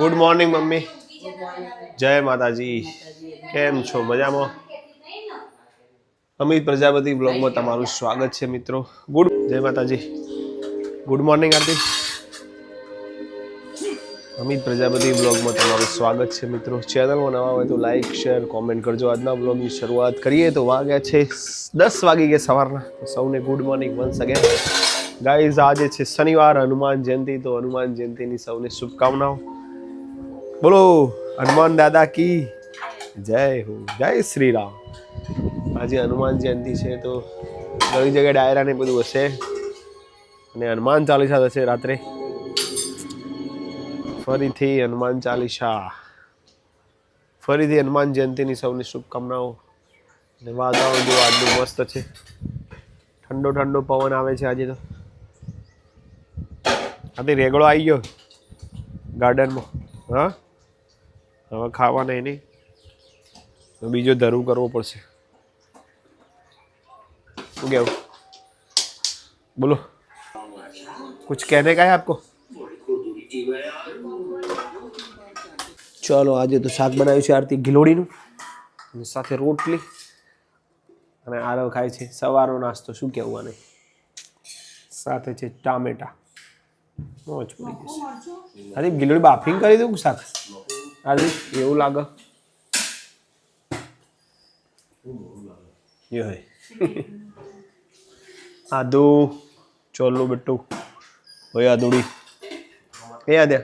Good morning mummy. જય માતાજી. કેમ છો? મજામાં? અમિત પ્રજાપતિ બ્લોગમાં તમારું સ્વાગત છે મિત્રો. જય માતાજી. ગુડ મોર્નિંગ આરતી. અમિત પ્રજાપતિ બ્લોગમાં તમારું સ્વાગત છે મિત્રો. ચેનલમાં નવા હોય તો લાઈક શેર કોમેન્ટ કરજો. આજના બ્લોગની શરૂઆત કરીએ તો વાગ્યા છે 10 વાગી ગયા સવારના. સૌને good morning once again. Guys આજે છે શનિવાર, હનુમાન જયંતિ. તો હનુમાન જયંતિની સૌને શુભકામનાઓ. બોલો હનુમાન દાદા કી જય હો. જય શ્રી રામ. આજે હનુમાન જયંતિ છે તો ઘણી જગ્યાએ ડાયરા ને બધું હશે અને હનુમાન ચાલીસા થશે રાત્રે. ફરીથી હનુમાન ચાલીસા, ફરીથી હનુમાન જયંતિની સૌને શુભકામનાઓ. અને વાતાવરણ જો આજનું મસ્ત છે, ઠંડો ઠંડો પવન આવે છે આજે તો. આથી રેગડો આવી ગયો ગાર્ડનમાં. હા, હવે ખાવા નહીં બીજો ધરું કરવો પડશે. શું કેવું? બોલો, कुछ कहने का है आपको? ચલો આજે તો શાક બનાવ્યું છે આરતી ગિલોડીનું અને સાથે રોટલી અને આરવ ખાય છે સવારનો નાસ્તો. શું કહેવું આને? સાથે છે ટામેટા. મોજ પડી જશે. અરે ગિલોડી બાફિંગ કરી દઉં શાક? અરે એવું લાગે ये है आदू चलो बेटू ओए आदूड़ी ए आ दे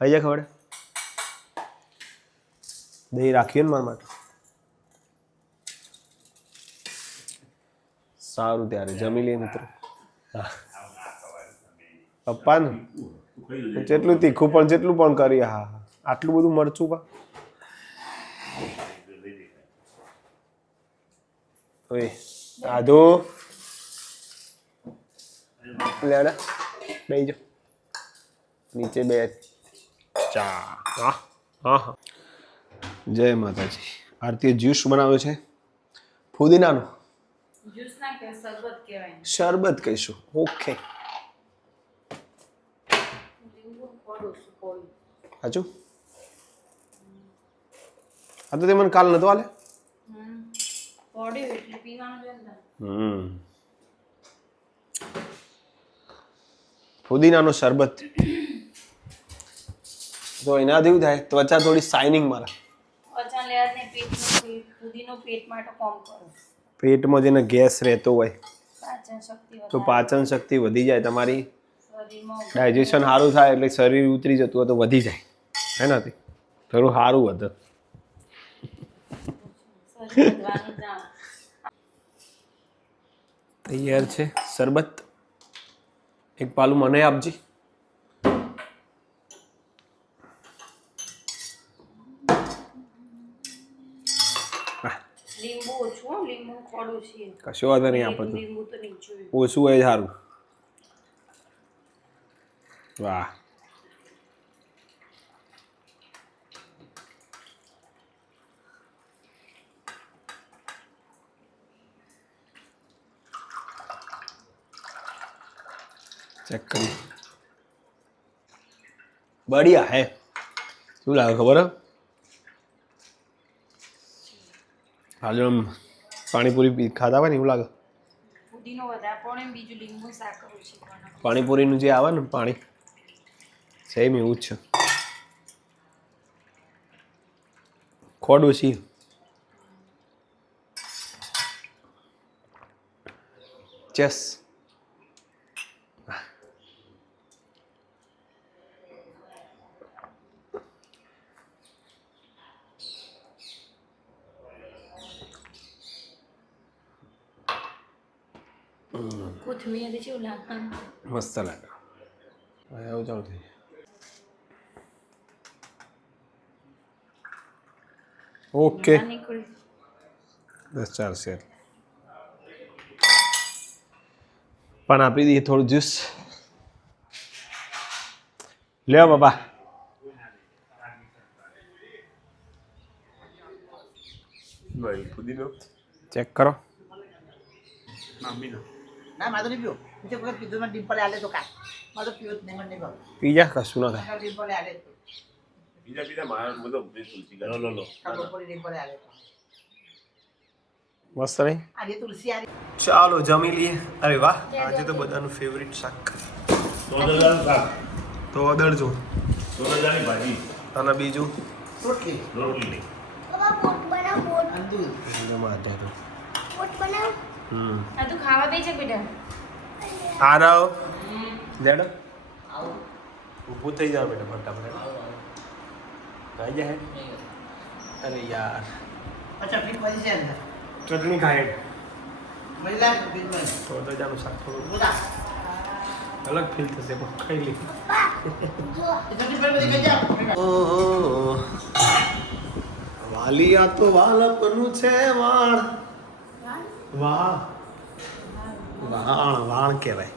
आई जा खबर दही રાખીએ ને મારા માટે. સારું ત્યારે જમી લે મિત્રો. પપ્પાનું જેટલું તીખું પણ જેટલું પણ કરી. હા આટલું બધું મરચું પા. ઓય આદુ લેડા બેહી જા નીચે બે ચા. હા હા હા. જય માતાજી. આરતીએ જ્યુસ બનાવ્યો છે ફુદીનાનો. જ્યુસ ના કે શરબત કહેવાય. શરબત કહીશું. ઓકે હાચું. આ તો તે મને કાલ નતો આલે. ફુદીનાનો શરબત તો એના જેવું થાય, ત્વચા થોડી શાઇનિંગ મારે. પેટમાં જેને ગેસ રહેતો હોય તો પાચન શક્તિ વધી જાય તમારી. ડાયજેશન સારું થાય એટલે શરીર ઉતરી જતું હોય તો વધી જાય. હે ને થોડું સારું વધે. તૈયાર છે શરબત. એક પાલું મને આપજી. કશો વાંધો નહીં. આપણે ઓછું હોય સારું. વાહ ચેક કરી. બઢિયા હે. શું લાગે ખબર હે? આજે પાણીપુરી ખાતા હોય ને એવું લાગે. પાણીપુરીનું જે આવે ને પાણી સેમ એવું જ છે. ખોડ ઓછી. ચેસ. મસ્ત લાગે. આવું ચાલુ થઈ. ઓકે બસ ચાલશે. પણ આપી દઈએ થોડું જ્યુસ. લ્યો બાબા. ચેક કરો. ના મારે નહીં પીવો. તે કોઈ પીધું મને ડિમ્પલ આલે તો કા મારો પીવું જ નહીં મને નહીં ભાવ પીજા કશું ન થાય. ડિમ્પલ આલે તો બીજા મારા બધો તુલસી લો લો લો બપોરે ડિમ્પલ આલે તો મસ્ત નહીં? આજે તુલસી આલે ચાલો જમી લઈએ. અરે વાહ, આજે તો બધાનું ફેવરિટ શાક તો અદળજો સોદાની ભાજી અને બીજું રોટલી રોટલી અંદુ આ તું ખાવા દે છે બેટા આરવ દેડ આવું ઊભું થઈ જાવ બેટા ફટાફટ. આવી જાય. અરે યાર અચ્છા ફીટ પડી છે અંદર ચટણી ખાય મહિલા ફીટ બન તો અદળજાનું શાક થોડું બોલા અલગ ફીલ થશે પણ ખાઈ લઈ. ચટણી પર બધી ગઈ જાવ વાલિયા તો વાલપનું છે વાણ વાળ વાણ કહેવાય.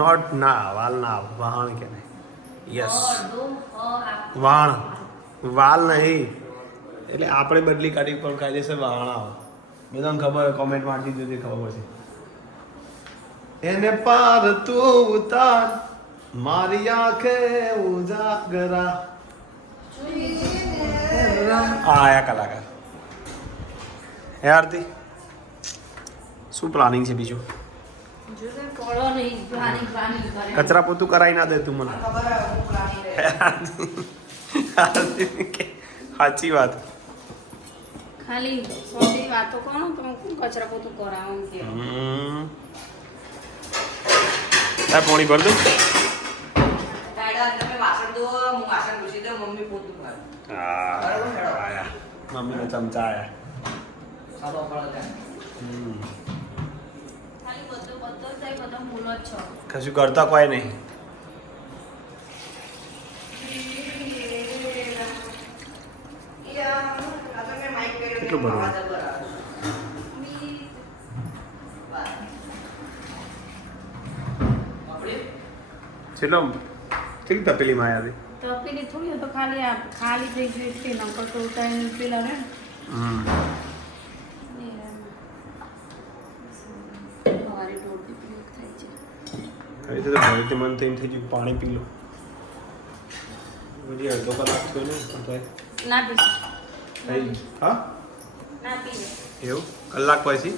નોટ ના વાલ ના વાણ કહેવાય. યસ વાણ વાલ નહીં એટલે આપણે બદલી કાઢી પણ કાયદેસર વાણ આવે. બધાને ખબર કોમેન્ટ મારતી દીધી ખબર પડશે. એને પાર તું ઉતાર મારી આંખે ઉજાગરા. આયા કલાકાર હે આરતી, શું પ્લાનિંગ છે બીજું? જો તે પડો નહીં પ્લાનિંગ કરે કચરા પોતું કરાવી ના દે તું મને. ખબર હે હું પ્લાનિંગ રે આરતી કે સાચી વાત. ખાલી સોની વાતો કોણ તમે કોણ કચરા પોતું કરાવું કે પોણી ભર દઉં. ડાયડા તમે વાસણ ધો હું વાસણ ઘૂસી દઉં મમ્મી પોતું કરે આયા મમ્મીનો ચમચા આયા. સાબો પડે ખાલી બધો થાય બધો ભૂલો જ છો કશું કરતા કોઈ નહીં. કેટલું ભરવું? ચલો કેટલી તપેલીમાં આવ્યા તો પેલી થોડી તો ખાલી આ ખાલી થઈ ગયું એટલે નંબર તો ઉતારીને પેલા ને સવારે દોડતી પેલી થાય છે હવે તો ભરતી મન તો એમ થઈ ગયું પાણી પી લો. બધી અડધો કલાક થયો ને પણ તોય ના પી થઈ હા ના પી એવું કલાક પછી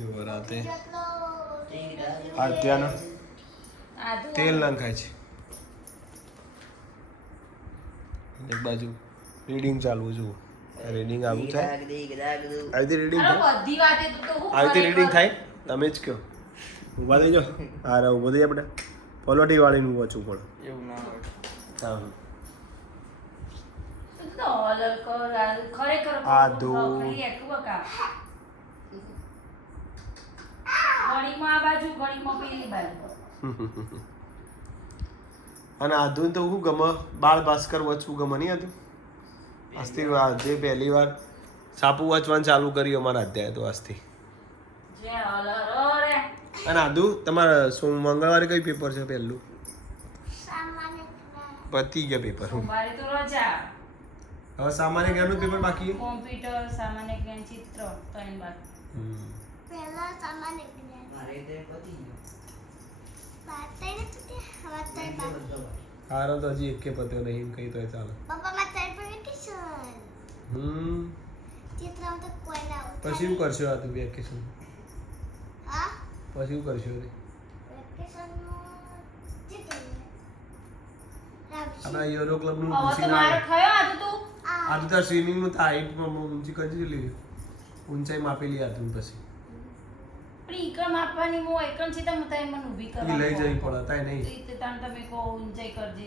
જો રાતે આત્યાના તેલ નાખાય છે. એક બાજુ રીડિંગ ચાલવું જુઓ. રીડિંગ આવું થાય આવી રીડિંગ થાય બધી વાતે તો હું આવી રીડિંગ થાય તમે જ કહો. ઊભા થઈ જાઓ. હા રે ઊભો થઈ આપણે પલોટી વાળીનું વાંચવું પડે એવું ના હોય. હા તો અલગ કર ખરેખર આદુ. એકું કા ઘડીમાં આ બાજુ ઘડીમાં પેલી બાજુ અને આધુન તો શું ગમે બાળ ભાસ્કર વાંચવું ગમે નહીં આધું. આજથી જે પહેલી વાર છાપું વાંચવાનું ચાલુ કર્યું અમારા અધ્યાય તો આજથી. જે અલર રે અને આધુ તમારા મંગળવારે કઈ પેપર છે પહેલું? પતી ગયા પેપર. સોમવારે તો રજા હવે સામાન્ય જ્ઞાનનું પેપર બાકી છે. કોમ્પ્યુટર સામાન્ય જ્ઞાન ચિત્ર ત્રણ બાર મારે તે પતી ગયો હારો તો હજી એકે પત્યો નહીં એમ કઈ તો ચાલે. પછી શું કરશો આ તું વેકેશન? પછી શું કરશો રે? આપણા યોરો ક્લબ નું હવે તો માર ખયો આજે તું આજે તો સ્વિમિંગ નું હાઈટ ઊંચી કરી લીધી. ઊંચાઈ માપેલી આ તું પછી પણ ઈકણ માપવાની મો એકણ છે તો મત મને ઊભી ઈ કરવા લઈ જવી પડે તાય નહીં. રીતે તાણ તમે કો ઊંચાઈ કરજે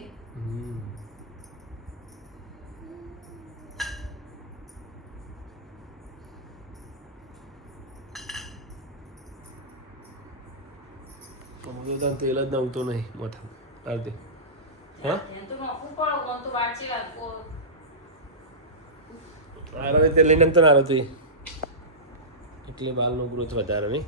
હું તો તેલ જ નવતો નહીં મોથા આરતે. હા એમ તો નોખું પડો કોણ તો વાંચી વાગો આરવે તે લઈને તો નારો તું એટલે બાલનો ગ્રોથ વધારે નહીં.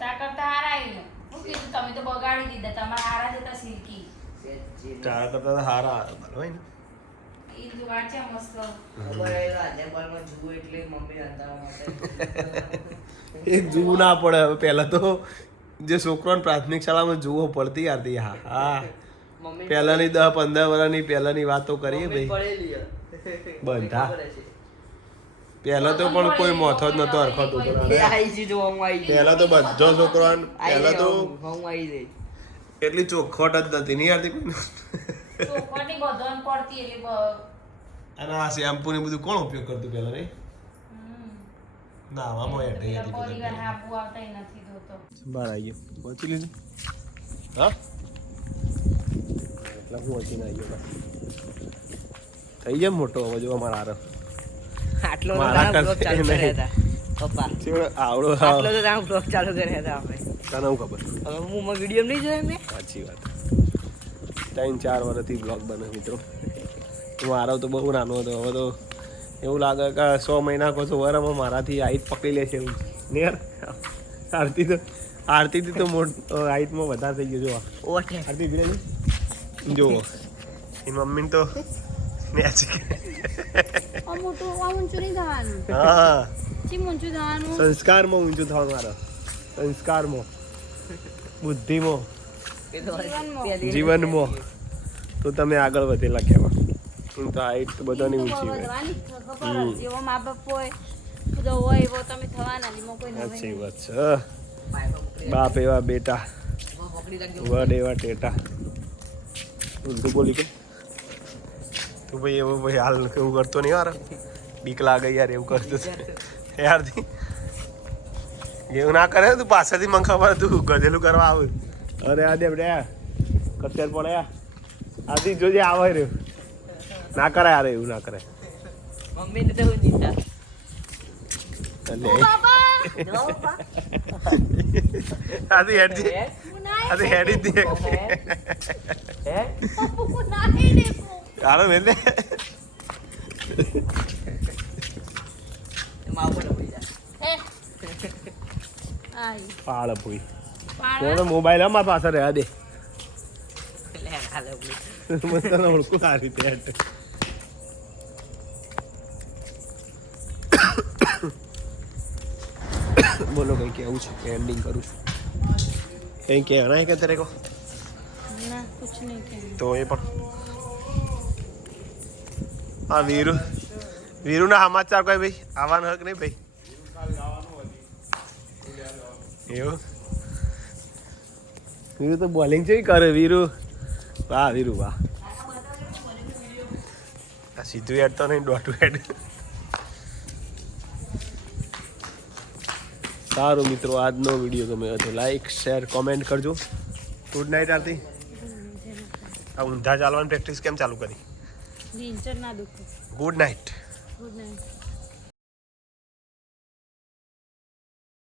તા કરતા હારાઈ હું કીધું તમે તો બગાડી દીધા તમારા હારા જતા સિલ્કી તારા કરતા તો હારા હોય ને એ જુગાડ છે મસ્ત રાજ્યપાલમાં જુઓ એટલે મમ્મી અંધારા માટે એક જોવું ના પડે હવે પહેલા તો જે છોકરાને પ્રાથમિક શાળામાં જોવો પડતી આરતી હા હા મમ્મી પહેલાની 10-15 વર્ષની પહેલાની વાતો કરીએ મમ્મી ભાઈ પડેલી બંધા પહેલા તો પણ કોઈ મોથો જ નતો હરખતો એ આઈ જી જો હું આઈ ગઈ પહેલા તો બધો છોકરાને આઈ પહેલા તો હું આઈ ગઈ એટલી ચોખવટ જ નથી નહીં આરતી કોઈ ચોખવટની બધોન પડતી એટલે અને આ શેમ્પુ ને બધું કોણ ઉપયોગ કરતું પહેલા નહીં નાવામાં એટે પરિવાર હાબુ આવતા નથી ધોતો બહાર આવી ગયો પહોંચી લીધું હા એટલે હું પહોંચીને આવી ગયો થઈ જાય મોટો હવે જો અમારા આરફ આટલો મારા તો બ્લોગ ચાલુ કરશે કર્યા હતા પપ્પા આવડો આટલો તો તારા બ્લોગ ચાલુ કર્યા હતા આપણે તને હું ખબર હવે હું વિડીયો નહીં જોયો મેં સાચી વાત 3-4 વર્ષથી બ્લોગ બને મિત્રો મારો તો બહુ નાનો હતો હવે તો એવું લાગે કે 100 મહિના કહો છો વરમાં મારાથી હાઈટ પકડી લે છે એવું ને યાર આરતીથી તો હાઈટમાં વધારે થઈ ગયો જો ઓઠે આરતી બિરાજી જુઓ એની મમ્મીને તો મેચિક મોટું ઊંચું નહીં થવાનું હા ચીમ ઊંચું થવાનું સંસ્કારમાં ઊંચું થવાનું મારા સંસ્કારમાં બુદ્ધિમાં જીવનમાં તો તમે આગળ વધેલા કહેવા હું તો હાઈટ તો બધાની ઊંચી હોય એવો મા બાપ હોય બધો હોય એવો તમે થવાના લીમો કોઈ નવે સાચી વાત છે બાપ એવા બેટા વડ એવા ટેટા ઊંધું બોલી કે તું ભાઈ એવું ભાઈ હાલ એવું કરતો નહીં યાર બીક લાગે યાર એવું કરતો યારથી એવું ના કરે તું પાછળથી મને ખબર તું ગધેલું કરવા આવું અરે આ દે બેટા કચેર પડે આથી જોજે આવે રહ્યો ના કરાય અરે એવું ના કરાય મમ્મી ને તો હું જીતા આથી હેડી આથી હેડી દે હે હાલો વેલે માવ પર પડી જા પાળ ભૂઈ તેનો મોબાઈલ અમાર પાસે રહ્યા દે લે હાલે ઉલી મને તને ઓળખું સારી રીતે હેઠ બોલો કઈ કેવું છે કે એન્ડિંગ કરું છું કઈ કહેણા હે કે તેરે કો ના કુછ નહીં કે તો એ પણ હા વીરુના સમાચાર કોઈ ભાઈ આવવાનો હક નહીં ભાઈ એવું વીરુ તો બોલિંગ છે કરે વીરુ વાહ વીરુ વાહ આ સીધું હેડ તો નહીં દોઢું હેડ સારું મિત્રો આજનો વિડીયો ગમે તો લાઈક શેર કોમેન્ટ કરજો ગુડ નાઇટ આરતી આ ઊંધા ચાલવાની પ્રેક્ટિસ કેમ ચાલુ કરી વિંચર ના દુખો ગુડ નાઇટ ગુડ નાઇટ